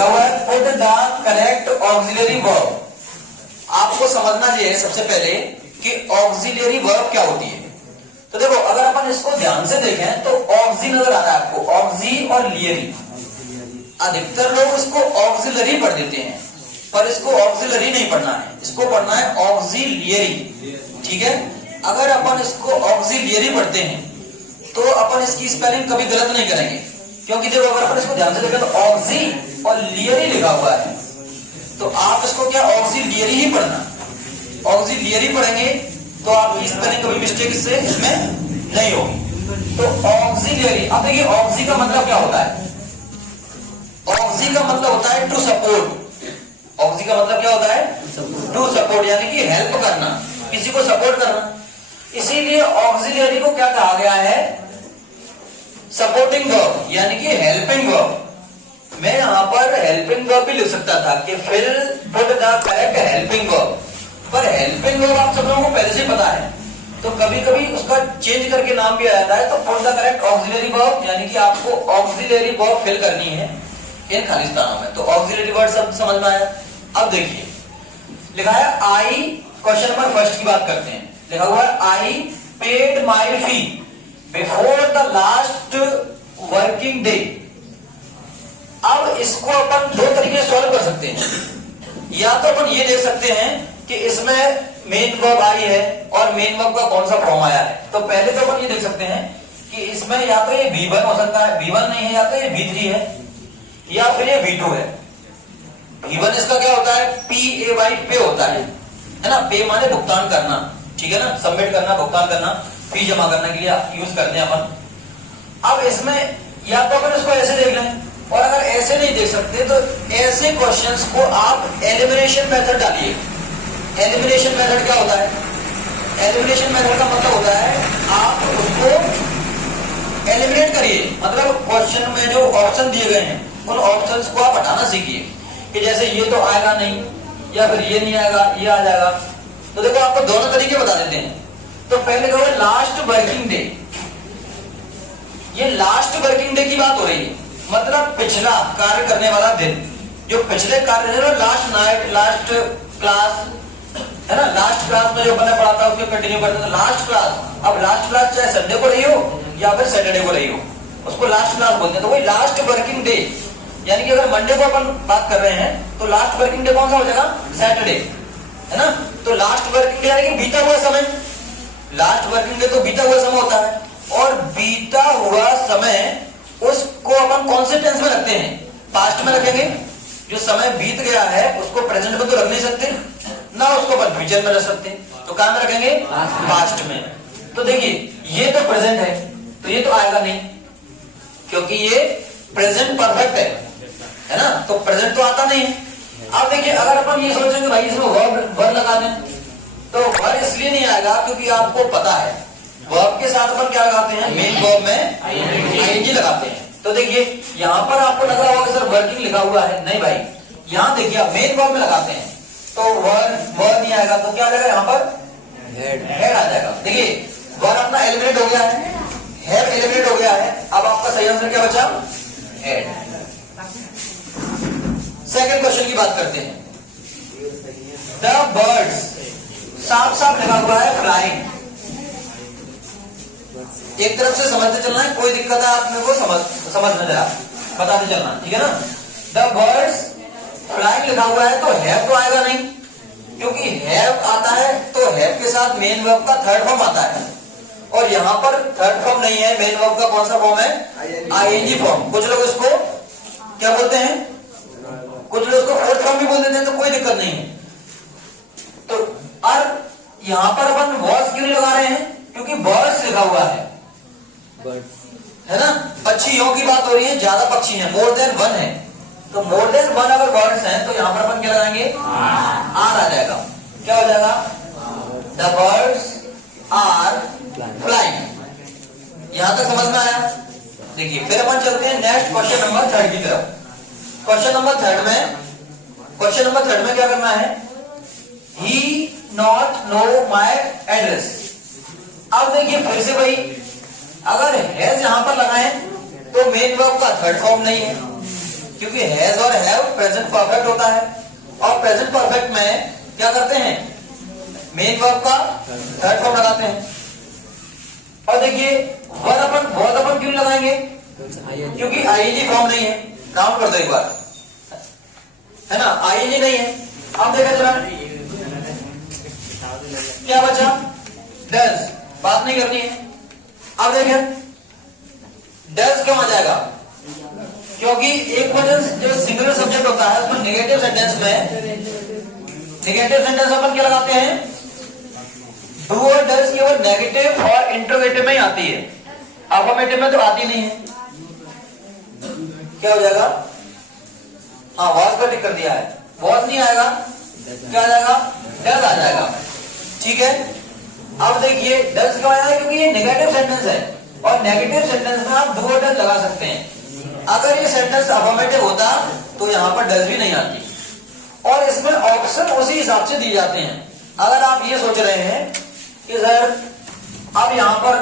लिखा हुआ है put the correct auxiliary verb. आपको समझना ये है सबसे पहले कि ऑक्सिलरी वर्ब क्या होती है। तो देखो अगर अपन इसको ध्यान से देखें तो ऑक्सी नजर आ रहा है आपको, ऑक्सी और लियरी। अधिकतर लोग इसको ऑक्सिलरी पढ़ देते हैं, पर इसको ऑक्सिलरी नहीं पढ़ना है, इसको पढ़ना है ऑक्सिलियरी। ठीक है, अगर अपन इसको ऑक्सिलियरी पढ़ते हैं तो अपन इसकी स्पेलिंग कभी गलत नहीं करेंगे, क्योंकि देखो अगर अपन इसको ध्यान से देखें तो ऑक्सी और लियरी लिखा हुआ है, तो आप इसको क्या ऑक्सिलियरी ही पढ़ना। ऑक्सिलियरी पढ़ेंगे तो आपकी स्पेलिंग कभी मिस्टेक इससे इसमें नहीं होगी। तो ऑक्सिलियरी, अब देखिए ऑक्सी का मतलब क्या होता है। ऑक्सी का मतलब होता है टू सपोर्ट। ऑक्सी का मतलब क्या होता है, टू सपोर्ट, यानी कि हेल्प करना, किसी को सपोर्ट करना। इसीलिए ऑक्सिलियरी को क्या कहा गया है, सपोर्टिंग वर्ब, यानी कि हेल्पिंग वर्ब। मैं यहां पर हेल्पिंग वर्ब भी लिख सकता था कि fill put the correct helping verb, पर हेल्पिंग वर्ब आप सब लोगों को पहले से पता है, तो कभी कभी उसका चेंज करके नाम भी आ जाता है। तो put the correct auxiliary verb, यानी कि आपको ऑक्सिलरी वर्ब फिल करनी है इन खाली स्थानों में। तो ऑक्सिलरी वर्ब सब समझ में आया। अब देखिए लिखा है आई, क्वेश्चन नंबर फर्स्ट की बात करते हैं। लिखा हुआ है I paid my fee before the last working day. अब इसको अपन दो तरीके से सॉल्व कर सकते हैं। या तो अपन ये देख सकते हैं कि इसमें मेन वर्ब आई है और मेन वर्ब का कौन सा फॉर्म आया है। तो पहले तो अपन ये देख सकते हैं कि इसमें या तो ये V1 हो सकता है, V1 नहीं है, या तो ये V3 है, या फिर ये V2 है। V1 इसका क्या होता है, PAY पे होता है ना, पे माने भुगतान करना, ठीक है ना, सबमिट करना, भुगतान करना, फी जमा करने के लिए यूज करते हैं अपन। अब इसमें या तो अपन इसको ऐसे देख लें, और अगर ऐसे नहीं देख सकते तो ऐसे क्वेश्चंस को आप एलिमिनेशन मेथड डालिए। एलिमिनेशन मेथड क्या होता है, एलिमिनेशन मेथड का मतलब होता है आप उसको एलिमिनेट करिए, मतलब क्वेश्चन में जो ऑप्शन दिए गए हैं उन ऑप्शंस को आप हटाना सीखिए, कि जैसे ये तो आएगा नहीं, या फिर ये नहीं आएगा, ये आ जाएगा। तो देखो आपको दोनों तरीके बता देते हैं। तो पहले कहोगे लास्ट वर्किंग डे, ये लास्ट वर्किंग डे की बात हो रही है, मतलब पिछला कार्य करने वाला दिन, जो पिछले कार्य है ना, लास्ट नाइट, लास्ट क्लास है ना, लास्ट क्लास में जो अपने पढ़ा था उसको कंटिन्यू करते हैं, लास्ट क्लास। अब लास्ट क्लास चाहे संडे को रही हो या फिर सैटरडे को रही हो, उसको लास्ट क्लास बोलते हैं। तो वही लास्ट वर्किंग डे, यानी कि अगर मंडे को अपन बात कर रहे हैं तो लास्ट वर्किंग डे कौन सा हो जाएगा, सैटरडे, है ना। तो लास्ट वर्किंग डे यानी कि बीता हुआ समय, लास्ट वर्किंग डे तो बीता हुआ समय होता है, और बीता हुआ समय उसको अपन कौन से टेंस में रखते हैं, पास्ट में रखेंगे। जो समय बीत गया है उसको प्रेजेंट में तो रख नहीं सकते ना, उसको अपन फ्यूचर में रख सकते हैं, तो कहां में रखेंगे, पास्ट में। तो देखिए ये तो प्रेजेंट है, तो ये तो आएगा नहीं, क्योंकि ये प्रेजेंट परफेक्ट है ना, तो प्रेजेंट तो आता नहीं है। अब देखिए अगर अपन ये सोचेंगे भाई इसमें वर्ब लगा दें, तो वर्ब इसलिए नहीं आएगा क्योंकि आपको पता है वर्ब के साथ अपन क्या लगाते हैं, मेन वर्ब में आईएनजी लगाते हैं। तो देखिए यहां पर आपको लग रहा होगा कि सर वर्किंग लिखा हुआ है, नहीं भाई, यहां देखिए मेन वर्ब में लगाते हैं तो वर्ब नहीं आएगा, तो क्या आ जाएगा यहाँ पर, हेड आ जाएगा। देखिए वर्ब अपना एलिमिनेट हो गया है, हेड एलिमिनेट हो गया है। अब आपका सही आंसर क्या बचा, हेड। सेकंड क्वेश्चन की बात करते हैं। द बर्ड्स, साफ साफ लिखा हुआ है फ्लाइंग। एक तरफ से समझते चलना है, कोई दिक्कत है आप मेरे को समझना जरा बताते चलना, ठीक है ना। द बर्ड्स फ्लाइंग लिखा हुआ है तो हैव तो आएगा नहीं, क्योंकि हैव आता है तो हैव के साथ मेन वर्ब का थर्ड फॉर्म आता है, और यहां पर थर्ड फॉर्म नहीं है, मेन वर्ब का कौन सा फॉर्म है, आईएनजी फॉर्म। कुछ लोग इसको क्या बोलते हैं, कुछ लोग इसको फोर्थ फॉर्म भी बोल देते हैं, तो कोई दिक्कत नहीं है। तो और यहां पर अपन वॉज क्यों नहीं लगा रहे हैं, क्योंकि बर्ड्स लिखा हुआ है ना, पक्षियों की बात हो रही है, ज्यादा पक्षी है, मोर देन वन है, तो मोर देन वन अगर बर्ड्स हैं तो यहां पर अपन क्या लगाएंगे, आर आ जाएगा। क्या हो जाएगा, द बर्ड्स आर फ्लाइंग। यहां तक समझ में आया। देखिए फिर अपन चलते हैं नेक्स्ट क्वेश्चन नंबर थर्ड की तरफ। क्वेश्चन नंबर थर्ड में क्या करना है, ही नॉट नो माई एड्रेस। अब देखिए फिर से भाई अगर हैज यहां पर लगाएं तो मेन वर्ब का थर्ड फॉर्म नहीं है, क्योंकि हैज और हैव प्रेजेंट परफेक्ट होता है, और प्रेजेंट परफेक्ट में क्या करते हैं, मेन वर्ब का थर्ड फॉर्म लगाते हैं। और देखिए बहुत अपन क्यों लगाएंगे, क्योंकि आईएनजी फॉर्म नहीं है। काउंट कर दो एक बार, है ना, आईएनजी नहीं है। अब देखा जरा क्या बचा, डज, बात नहीं करनी है। अब देखें डज क्यों आ जाएगा, क्योंकि एक वजह जो सिंगुलर सब्जेक्ट होता है उसमें नेगेटिव सेंटेंस अपन क्या लगाते हैं, डू और डज केवल नेगेटिव और इंट्रोगेटिव में ही आती है, अफर्मेटिव में तो आती नहीं है। क्या हो जाएगा, हाँ वॉज का टिक कर दिया है, वॉज नहीं आएगा, क्या आ जाएगा, डज आ जाएगा। ठीक है, अब देखिए डज क्यों आया है, क्योंकि ये नेगेटिव सेंटेंस है, और नेगेटिव सेंटेंस में आप डू और डज लगा सकते हैं। अगर ये सेंटेंस अफर्मेटिव होता तो यहां पर डज भी नहीं आती, और इसमें ऑप्शन उसी हिसाब से दिए जाते हैं। अगर आप ये सोच रहे हैं कि सर अब यहां पर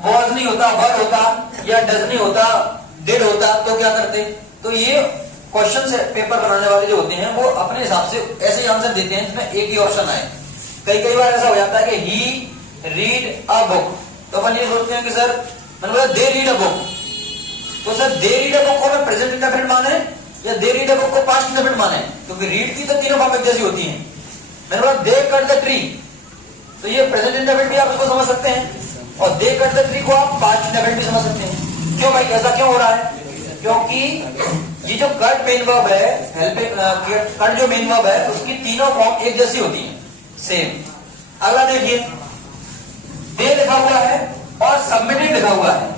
वॉज नहीं होता, वर होता, या डज नहीं होता, डिड होता, तो क्या करते, तो ये क्वेश्चन से पेपर बनाने वाले जो होते हैं वो अपने हिसाब से ऐसे ही आंसर देते हैं जिसमें एक ही ऑप्शन आए। कई बार ऐसा हो जाता है कि ही रीड अ बुक, तो अपन ये सोचते हैं कि सर मैंने बोला दे रीड अ बुक, तो sir they read a book को मैं प्रेजेंट इंडेफिनिट माने या दे रीड अ बुक को पास्ट इंडेफिनिट माने, क्योंकि रीड की तो तीनों फॉर्म एक जैसी होती हैं। मैंने बोला दे कट द ट्री, तो ये प्रेजेंट इंडेफिनिट भी आप इसको समझ सकते हैं, और दे कट द ट्री को आप पास्ट इंडेफिनिट भी समझ सकते हैं। क्यों भाई ऐसा क्यों हो रहा है, क्योंकि ये जो कट मेन वर्ब है, कट जो मेन वर्ब है उसकी तीनों फॉर्म एक जैसी होती है, सेम। अगला देखिए दे लिखा हुआ है और सबमिटेड लिखा हुआ है।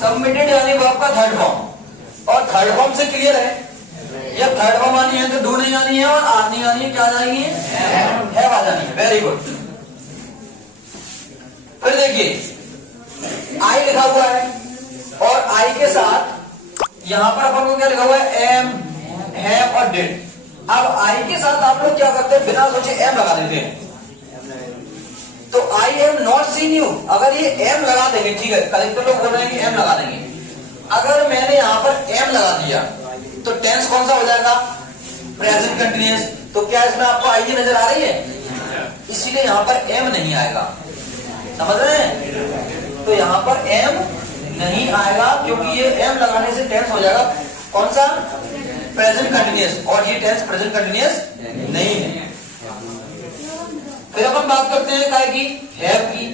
सबमिटेड यानी वर्ब का थर्ड फॉर्म, और थर्ड फॉर्म से क्लियर है, या थर्ड फॉर्म आनी है तो डू नहीं आनी है, और आर नहीं आनी है, क्या जाएंगी, हैव आ जानी है। Very good. फिर देखिए आई लिखा हुआ है, और आई के साथ यहां पर अपन को क्या लिखा हुआ है, एम, हैव और डिड। अब आई के साथ आप लोग क्या करते हैं, बिना सोचे एम लगा देते हैं, तो I am not seen you, अगर ये एम लगा देंगे, ठीक है, कलेक्टर लोग बोल रहे हैं कि एम लगा देंगे, अगर मैंने यहां पर एम लगा दिया तो टेंस कौन सा हो जाएगा, प्रेजेंट कंटिन्यूअस। तो क्या इसमें आपको आई नजर आ रही है, इसीलिए यहां पर एम नहीं आएगा, समझ रहे हैं, तो यहां पर एम नहीं आएगा, क्योंकि ये एम लगाने से टेंस हो जाएगा कौन सा, प्रेजेंट कंटिन्यूअस, और ये टेंस प्रेजेंट कंटिन्यूअस नहीं है। फिर अपन बात करते हैं काय की, हैव की।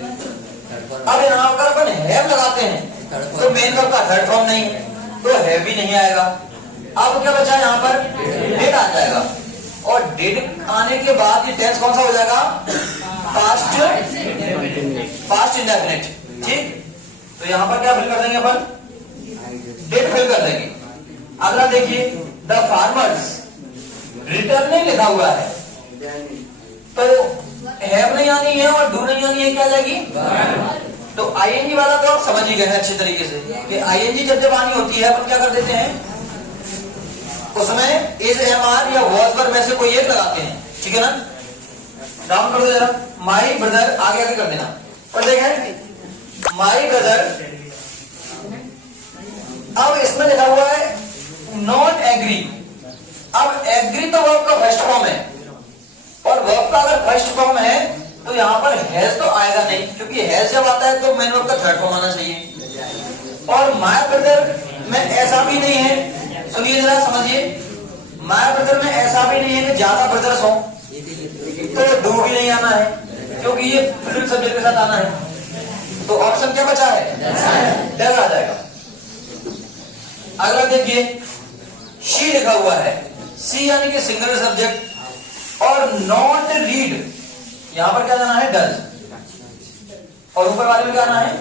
अब यहां पर अपन हैव लगाते हैं तो मेन वर्ब का थर्ड फॉर्म नहीं है, तो हैव भी नहीं आएगा। अब क्या बचा यहां पर, डिड आ जाएगा, और डिड आने के बाद ये टेंस कौन सा हो जाएगा, पास्ट इंडेफिनिट। ठीक, तो यहां पर क्या फिल कर देंगे अपन, डिड फिल कर देंगे। अगला देखिए द फार्मर्स, रिटर्न नहीं लिखा हुआ है, तो हैव नहीं आनी है और डू नहीं आनी है, क्या जाएगी, तो आईएनजी वाला तो आप समझ ही गए हैं अच्छे तरीके से कि आईएनजी जब आनी होती है अपन क्या कर देते हैं, उसमें इज, एम, आर या वॉज वर्ब में से कोई एक लगाते हैं। ठीक है ना, डाउन कर दो जरा, माई ब्रदर आगे आगे कर देना। और देखें माई ब्रदर, अब इसमें लिखा हुआ है नॉट एग्री। अब एग्री तो वर्ब का फर्स्ट फॉर्म है, और वर्ब का अगर फर्स्ट फॉर्म है तो यहां पर हैज तो आएगा नहीं, क्योंकि हैज जब आता है तो मेन वर्ब का थर्ड फॉर्म आना चाहिए। और माय ब्रदर में ऐसा भी नहीं है, सुनिए जरा समझिए, माय ब्रदर में ऐसा भी नहीं है कि ज्यादा ब्रदर्स हो, तो डू भी नहीं आना है, क्योंकि ये प्लूरल सब्जेक्ट के साथ आना है। तो ऑप्शन क्या बचा है, डज आ जाएगा। अगला देखिए शी लिखा हुआ है, सी यानी कि सिंगल सब्जेक्ट, और नॉट रीड यहां पर क्या जाना है, डज, और ऊपर वाले में क्या आना है,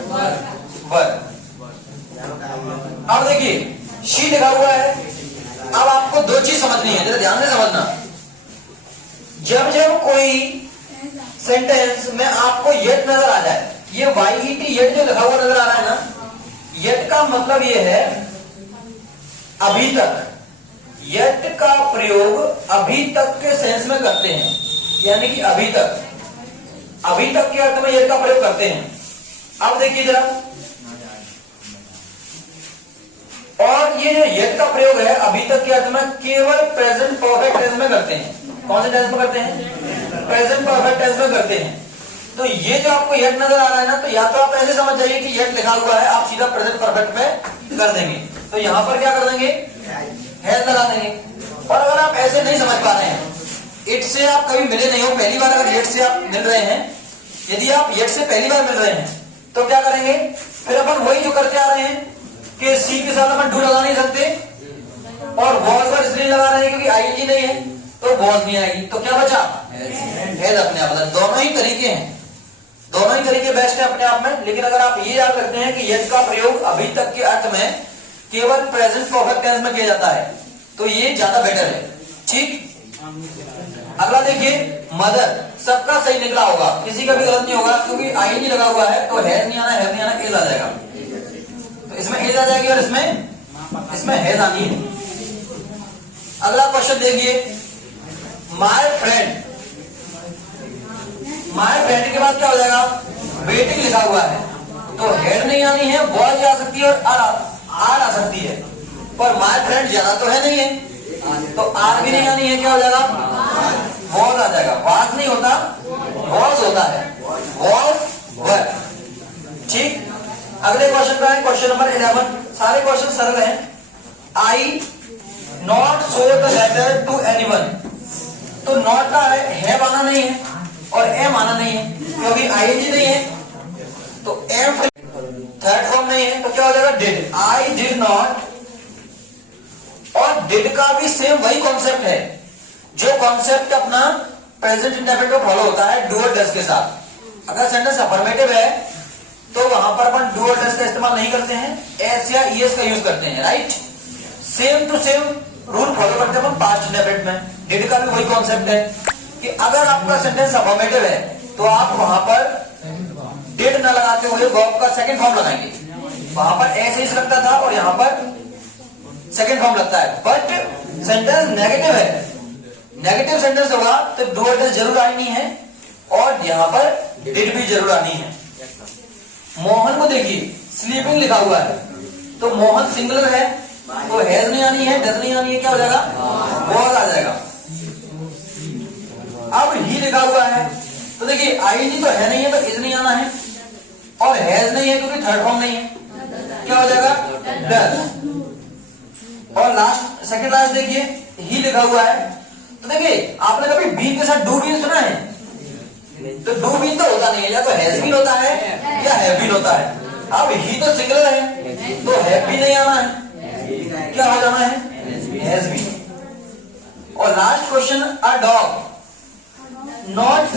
वर। अब देखिए शी लिखा हुआ है, अब आपको दो चीज समझनी है, जरा ध्यान से समझना। जब जब कोई सेंटेंस में आपको येट नजर आ जाए, ये YET येट जो लिखा हुआ नजर आ रहा है ना, येट का मतलब ये है अभी तक। येट का प्रयोग अभी तक के सेंस में करते हैं, यानी कि अभी तक, अभी तक के अर्थ में येट का प्रयोग करते हैं। अब देखिए जरा और ये जो यट का प्रयोग है अभी तक के अर्थ में केवल प्रेजेंट परफेक्ट टेंस में करते हैं। कौन से टेंस में करते हैं? प्रेजेंट परफेक्ट टेंस में करते हैं। तो ये जो आपको यट नजर आ रहा है ना, तो या तो आप ऐसे समझ जाइए कि यट लिखा हुआ है, आप सीधा प्रेजेंट परफेक्ट पे कर देंगे। तो यहां पर क्या कर देंगे? हैज लगा देंगे। और अगर आप ऐसे नहीं समझ पा रहे हैं, इट से आप कभी मिले नहीं हो, पहली बार अगर यट से आप मिल रहे हैं, यदि आप यट से पहली बार मिल रहे हैं तो क्या करेंगे? फिर अपन वही जो करते आ रहे हैं कि सी के साथ अपन डू लगा नहीं सकते और वॉज पर इसलिए लगा रहे हैं क्योंकि आईएनजी नहीं है, तो वॉज नहीं आएगी। तो क्या बचा? हैज अपने आप। दोनों ही तरीके हैं, दोनों ही तरीके बेस्ट है अपने आप में। लेकिन अगर आप ये याद रखते हैं कि यट का प्रयोग अभी तक के अर्थ में केवल प्रेजेंट परफेक्ट टेंस में किया जाता है, तो ये ज्यादा बेटर है। ठीक। अगला देखिए, मदर। सबका सही निकला होगा, किसी का भी गलत नहीं होगा, क्योंकि आईएनजी लगा हुआ है तो हैज नहीं आना, हैज नहीं आना, एज आ जाएगा। तो इसमें एज आ जाएगी और इसमें हैज आनी है। अगला क्वेश्चन देखिए, माय फ्रेंड। माय फ्रेंड के बाद क्या हो जाएगा? वेटिंग लिखा हुआ है, तो हेड नहीं आनी है, वॉज आ सकती है और आर आ सकती है, पर माय फ्रेंड ज्यादा तो है नहीं है, तो आर भी नहीं आनी है। क्या हो जाएगा? वॉज आ जाएगा। वाज नहीं होता, वॉज होता है। Was were. ठीक। अगले क्वेश्चन का है क्वेश्चन नंबर 11। सारे क्वेश्चन सरल हैं। I not show the letter to anyone. तो नॉट का है आना नहीं है और एम आना नहीं है, क्योंकि आईएनजी नहीं है, तो एम थर्ड फॉर्म नहीं है, तो क्या हो जाएगा? डिड। I did not. और डिड का भी सेम वही कॉन्सेप्ट है जो कॉन्सेप्ट अपना प्रेजेंट इंडेफिनिट में फॉलो होता है, डू और डज के साथ। अगर सेंटेंस अफर्मेटिव है तो वहां पर अपन डू और डज का इस्तेमाल नहीं करते हैं, एस या ईएस का यूज करते हैं। Right. Same to same rule follow करते हैं अपन पास्ट इंडेफिनिट में। डिड का भी वही कॉन्सेप्ट है कि अगर आपका सेंटेंस अफर्मेटिव है तो आप वहां पर डिड न लगाते हुए वर्ब का सेकंड फॉर्म लगाएंगे। वहां पर ऐसे ही लगता था और यहां पर सेकंड फॉर्म लगता है। बट सेंटेंस नेगेटिव है, नेगेटिव सेंटेंस होगा तो डू और डज जरूर आनी है और यहां पर डिड भी जरूर आनी है। मोहन को देखिए, स्लीपिंग लिखा हुआ है, तो मोहन सिंगुलर है तो हैज नहीं आनी है, डज नहीं आनी है, क्या हो जाएगा? वॉज आ जाएगा। अब ही लिखा हुआ है, तो देखिए आईएनजी तो है नहीं है, तो इज नहीं आना है और हैज नहीं है क्योंकि थर्ड फॉर्म नहीं है, क्या हो जाएगा? डज। और लास्ट सेकंड लास्ट देखिए, ही लिखा हुआ है, तो देखिए आपने कभी बी के साथ डू बीन सुना है? तो डू बीन तो होता नहीं है, या तो हैज बीन होता है या हैव बीन होता है। अब ही तो सिंगुलर है तो हैव भी नहीं आना है, क्या हो जाना है? Has been. और last question, a dog not